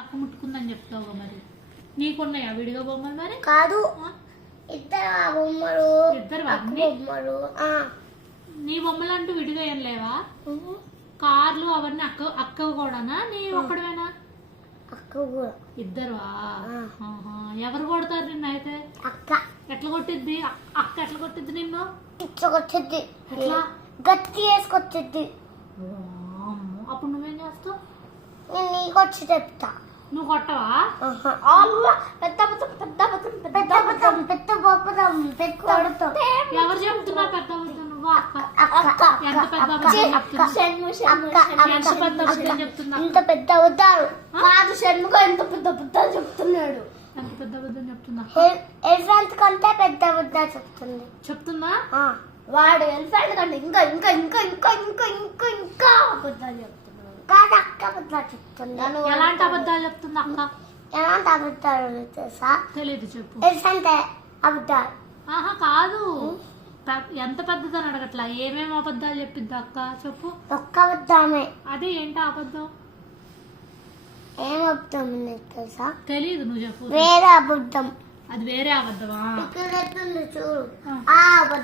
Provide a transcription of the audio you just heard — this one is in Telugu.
అక్క ముట్టుకుందని చెప్తావు మరి. నీకున్నాయా విడిగా బొమ్మలు? మరి కాదు, ఇద్దరు బొమ్మలు. ఇద్దరు బొమ్మలు. నీ బొమ్మలు అంటూ విడిగా ఏం లేవా? కార్లు అవన్నీ అక్క కూడానా? నీ ఒక్కడవేనా? అక్క కూడా. ఇద్దరువా? ఎవరు కొడతారు నిన్ను అయితే? అక్క. ఎట్లా కొట్టిద్ది అక్క? ఎట్లా కొట్టిద్ది నిన్ను? ఇట్లా కొట్టిద్ది. ఎట్లా? గట్టి వేసుకొచ్చిద్ది. అప్పుడు నువ్వేం చేస్తావు? నేను నీకు వచ్చి చెప్తా. నువ్వు కొట్టవా? పెద్ద కొడతాం. ఎవరు చెప్తున్నా పెద్ద అబద్ధం? నువ్వా అక్క? ఎంత పెద్ద అబద్ధం చెప్తున్నా? ఇంత పెద్ద అబద్ధాలు కాదు, షణ్ముఖ ఎంత పెద్ద అబద్ధాలు చెప్తున్నాడు. ఎంత పెద్ద అబద్ధం చెప్తున్నా? ఎలిఫెంట్ కంటే పెద్ద అబద్ధాలు చెప్తుందా? వాడు ఎలిఫెంట్ కంటే ఇంకా ఇంకా ఇంకా ఇంకా ఇంకా ఇంకా ఇంకా అబద్ధాలు చెప్తున్నాడు. కాదు, అక్క అబద్ధాలు చెప్తున్నాను. ఎలాంటి అబద్ధాలు చెప్తుంది అక్క? ఎలాంటి అబద్ధాలు తెలుసా? తెలీదు, చెప్పు. ఎలిఫెంట్ అబద్ధాలు. ఆహా కాదు, ఎంత పెద్దదని అడగట్లా, ఏమేమి అబద్ధాలు చెప్పిద్ది అక్క చెప్పు. ఒక్క అబద్ధమే. అదే ఏంటి అబద్ధం? ఏం అబద్ధం తెలుసా? తెలీదు, నువ్వు చెప్పు. వేరే అబద్ధం. అది వేరే అబద్ధమా? ఇక్కడ చూడు, ఆ అబద్ధం.